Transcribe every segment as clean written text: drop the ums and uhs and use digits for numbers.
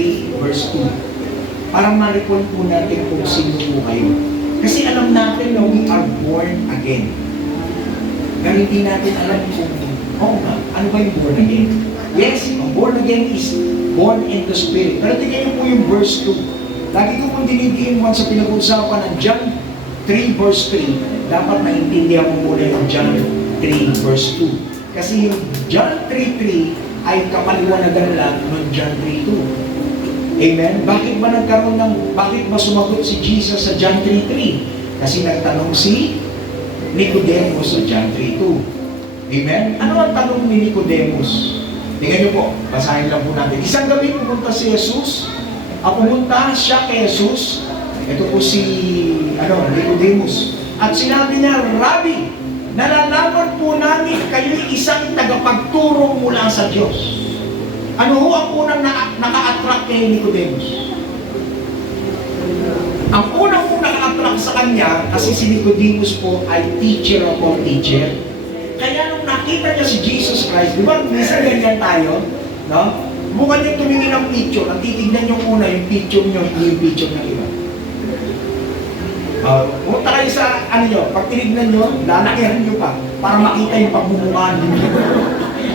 3 verse 2. Parang ma-recall po natin kung sino po kayo. Kasi alam natin na we are born again. Pero hindi natin alam kung, ano ba yung born again? Yes, ang born again is born in the Spirit. Pero tingnan niyo po yung verse 2. Lagi ko pong dinidiin mo sa pinag-uusapan ng John 3 verse 3. Dapat naintindihan mo muna yung John 3 verse 2. Kasi yung John 3:3 ay kapaliwanagan lang ng John 3:2. Amen? Bakit ba sumagot si Jesus sa John 3:3? Kasi nagtanong si Nicodemus sa John 3:2. Amen? Ano ang tanong ni Nicodemus? Tingnan niyo po, basahin lang po natin. Isang gabi pumunta si Jesus. Pumunta siya kay Jesus. Ito po si Nicodemus. At sinabi niya, Rabbi, nalalaman po namin kayo'y isang tagapagturo mula sa Diyos. Ano ho ang unang naka-attract kay Nicodemus? Ang unang naka-attract sa kanya, kasi si Nicodemus po ay teacher of all teacher. Kaya nung nakita niya si Jesus Christ, di ba, minsan ganyan tayo, no? Bukan yung tumingin ng picture, ang titignan nyo muna yung picture nyo, hindi yung picture ng iba. Pumunta kayo sa, pag tinignan nyo, lalakihan nyo pa, para makita yung pagmumukhaan nyo.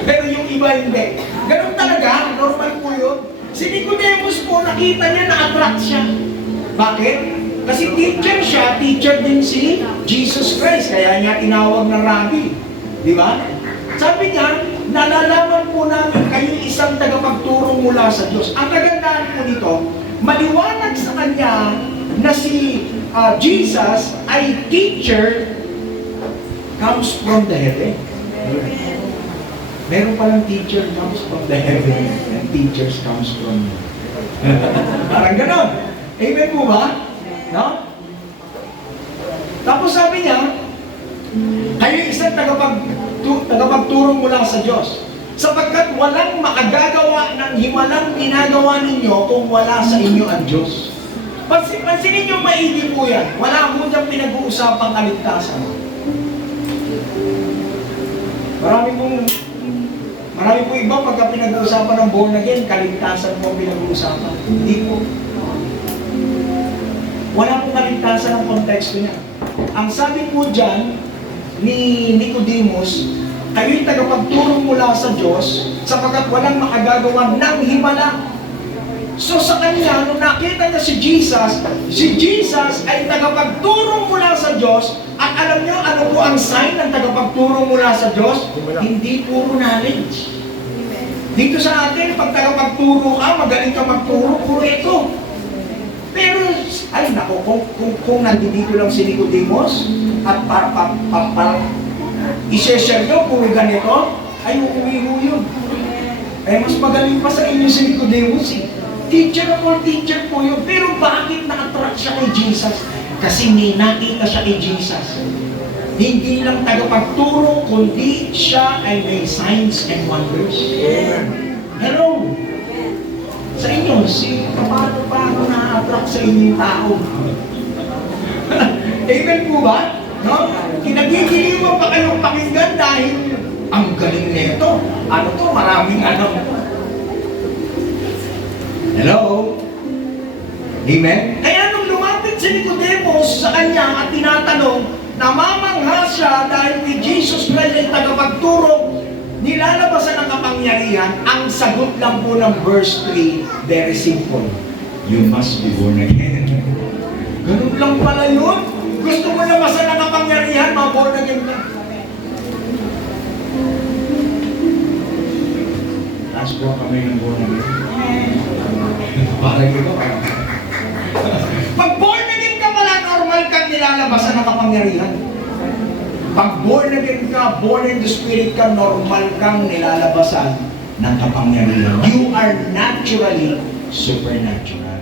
Pero yung iba hindi. Ganun talaga, normal po yun. Si Nicodemus po, nakita niya, na-attract siya. Bakit? Kasi teacher din si Jesus Christ, kaya niya tinawag na Rabbi. Di ba? Sabi niya, nalalaman po namin kayo isang tagapagturo mula sa Diyos. Ang kagandahan po nito, maliwanag sa kanya na si Jesus ay teacher comes from the heaven. Meron palang teacher comes from the heaven and teachers comes from parang ganon. Amen po ba? No? Tapos sabi niya, kayo isang tagapagturo mula sa Diyos. Sapagkat walang makagagawa ng himalang ginagawa ninyo kung wala sa inyo ang Diyos. Pansinin nyo maigi po yan. Wala po diyang pinag-uusapang kaligtasan. Marami po iba pagka pinag-uusapan ng born again, kaligtasan po pinag-uusapan. Hindi po. Wala po kaligtasan ang konteksto niya. Ang sabi po dyan ni Nicodemus, kayo'y tagapagturo mula sa Diyos sapagkat walang makagagawa ng himala. So sa kanya, nung nakita niya si Jesus ay tagapagturo mula sa Diyos. At alam niyo, ano po ang sign ng tagapagturo mula sa Diyos? Hindi puro knowledge. Dito sa atin, pag tagapagturo ka, magaling ka magturo, puro ito. Pero, ay nako, kung nandito lang si Nicodemus, at i-share nyo, puro ganito, ay uuwi ho yun. Ay mas magaling pa sa inyo si Nicodemus eh. Teacher of all teacher po yun. Pero bakit na-attract siya kay Jesus? Kasi may nakita siya kay Jesus. Hindi lang tagapagturo, kundi siya ay may signs and wonders. Hello! Sa inyo, paano na-attract sa inyong tao? Amen po ba? No? Kinagigiliwan pa kayong pakinggan dahil ang galing nito. Ano to? Maraming ano. Hello? Amen? Kaya nung lumapit si Nicodemus sa kanya at tinatanong, namamangha siya dahil ni Jesus Christ ay tagapagturo, nilalabasan ng kapangyarihan, ang sagot lang po ng verse 3, very simple. You must be born again. Ganun lang pala yun. Gusto mo labasan ng kapangyarihan, ma-born again ka. Taas po kami ng born again. Parang ito, pag born again ka pala, normal kang nilalabasan ng kapangyarihan. Pag born again ka, born in the Spirit ka, normal kang nilalabasan ng kapangyarihan. You are naturally supernatural.